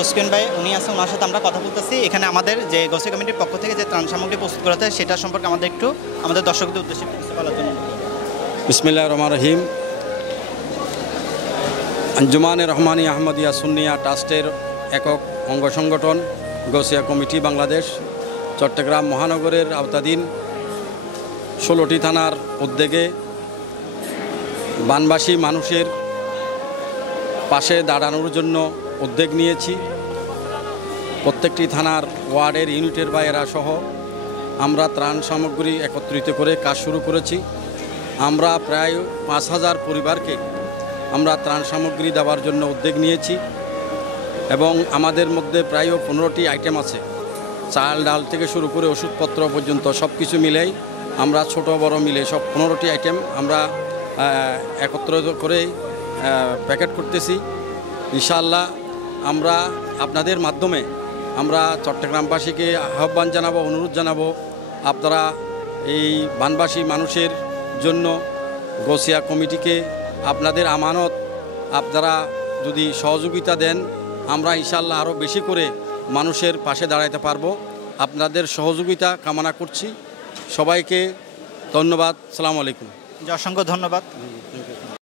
তসকিন ভাই উনি আছে, ওনার সাথে আমরা কথা বলতেছি। এখানে আমাদের যে গোসিয়া কমিটির পক্ষ থেকে যে ত্রাণ সামগ্রী প্রস্তুত করা হয় সেটা সম্পর্কে আমাদের একটু আমাদের দর্শকদের উদ্দেশ্যে কিছু বলার জন্য। বিসমিল্লাহির রহমানির রহিম। আঞ্জুমানে রহমানি আহমদিয়া সুন্নিয়া ট্রাস্টের একক অঙ্গ সংগঠন গোসিয়া কমিটি বাংলাদেশ চট্টগ্রাম মহানগরের আওতাধীন 16টি থানার উদ্যোগে বানবাসী মানুষের পাশে দাঁড়ানোর জন্য উদ্যোগ নিয়েছি। প্রত্যেকটি থানার ওয়ার্ডের ইউনিটের বাইরা সহ আমরা ত্রাণ সামগ্রী একত্রিত করে কাজ শুরু করেছি। আমরা প্রায় 5000 পরিবারকে আমরা ত্রাণ সামগ্রী দেওয়ার জন্য উদ্যোগ নিয়েছি এবং আমাদের মধ্যে প্রায় 15টি আইটেম আছে। চাল ডাল থেকে শুরু করে ওষুধপত্র পর্যন্ত সব কিছু মিলেই আমরা ছোট বড় মিলে সব 15টি আইটেম আমরা একত্রিত করে প্যাকেট করতেছি। ইনশাআল্লাহ আমরা আপনাদের মাধ্যমে আমরা চট্টগ্রামবাসীকে আহ্বান জানাবো, অনুরোধ জানাবো, আপনারা এই বানবাসী মানুষের জন্য গোসিয়া কমিটিকে আপনাদের আমানত আপনারা যদি সহযোগিতা দেন, আমরা ইনশাআল্লাহ আরও বেশি করে মানুষের পাশে দাঁড়াতে পারবো। আপনাদের সহযোগিতা কামনা করছি। সবাইকে ধন্যবাদ। আসসালামু আলাইকুম। অসংখ্য ধন্যবাদ।